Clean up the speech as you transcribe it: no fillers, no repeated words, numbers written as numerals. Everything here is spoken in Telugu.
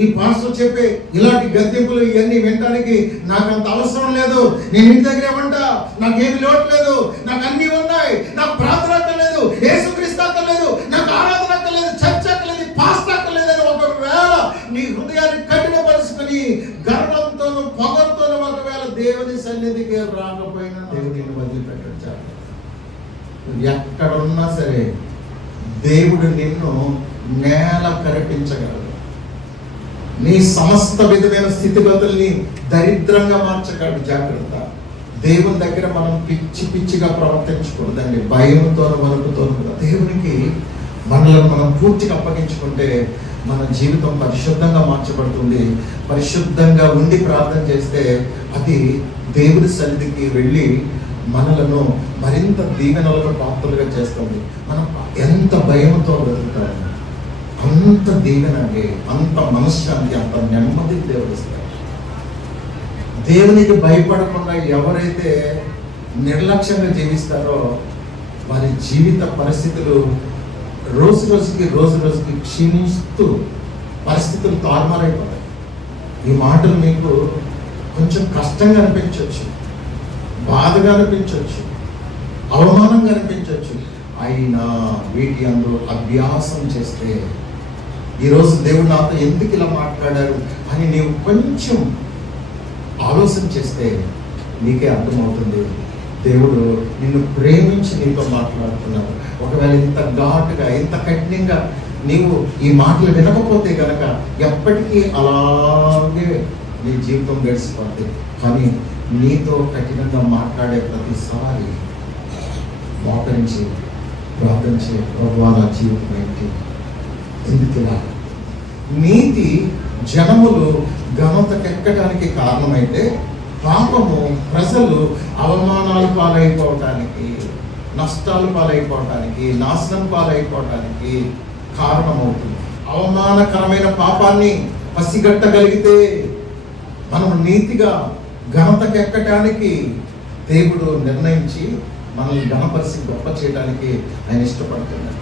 ఈ పాస్టర్ చెప్పే ఇలాంటి గద్దెంపులు ఇవన్నీ వినడానికి నాకు అంత అవసరం లేదు. నేను ఇంటి దగ్గర ఏమంటా, నాకేమి లోటు లేదు, నాకు అన్నీ ఉన్నాయి, నాకు ప్రార్థన అక్కర్లేదు, యేసుక్రీస్తు అక్కర్లేదు, నాకు ఆరాధన అక్కర్లేదు, చర్చ అక్కర్లేదు, పాస్టర్ అక్కర్లేదు అని ఒకవేళ నీ హృదయాన్ని కఠినపరుచుకొని గర్వంతోనూ పొగరుతోనూ ఒకవేళ దేవుని సన్నిధికి రాకపోయినా దేవుడిని వదిలిపెట్టడం. ఎక్కడున్నా సరే దేవుడు నిన్ను నేల కరిపించగలడు. నీ సమస్త విధమైన స్థితిగతుల్ని దరిద్రంగా మార్చగలడు. జాగ్రత్త. దేవుని దగ్గర మనం పిచ్చిగా ప్రవర్తించకూడదండి. భయంతోనూ వణుకుతోనూ దేవునికి మనల్ని మనం పూర్తిగా అప్పగించుకుంటే మన జీవితం పరిశుద్ధంగా మార్చబడుతుంది. పరిశుద్ధంగా ఉండి ప్రార్థన చేస్తే అది దేవుడి సన్నిధికి వెళ్ళి మనలను మరింత దీవెనలకు పాత్రలుగా చేస్తుంది. మనం ఎంత భయంతో వెతుకుతాము అంత దీవెన అండి, అంత మనశ్శాంతి, అంత నెమ్మది దేవుడు ఇస్తాడు. దేవునికి భయపడకుండా ఎవరైతే నిర్లక్ష్యంగా జీవిస్తారో వారి జీవిత పరిస్థితులు రోజు రోజుకి క్షీణిస్తూ పరిస్థితులు తారుమారైపోతాయి. ఈ మాటలు మీకు కొంచెం కష్టంగా అనిపించవచ్చు, బాధగా అనిపించవచ్చు, అవమానంగా అనిపించవచ్చు. అయినా వీటి అందు అభ్యాసం చేస్తే ఈరోజు దేవుడు నాతో ఎందుకు ఇలా మాట్లాడారు అని నీవు కొంచెం ఆలోచన చేస్తే నీకే అర్థమవుతుంది దేవుడు నిన్ను ప్రేమించి నీతో మాట్లాడుతున్నారు. ఒకవేళ ఇంత ఘాటుగా ఇంత కఠినంగా నీవు ఈ మాటలు వినకపోతే కనుక ఎప్పటికీ అలాగే నీ జీవితం గడిచిపోతుంది. కానీ నీతో కఠినంగా మాట్లాడే ప్రతిసారి మోకరించి ప్రార్థించే ప్రభువా నా జీవితం ఏంటి, ఎందుకులా నీతి జనములు ఘనతకెక్కడానికి కారణమైతే పాపము ప్రజలు అవమానాలు పాలైపోవటానికి, నష్టాలు పాలైపోవటానికి, నాశనం పాలైపోవటానికి కారణమవుతుంది. అవమానకరమైన పాపాన్ని పసిగట్టగలిగితే మనం నీతిగా ఘనతకెక్కటానికి దేవుడు నిర్ణయించి మనల్ని ఘనపరిచి గొప్ప చేయడానికి ఆయన ఇష్టపడుతున్నాడు.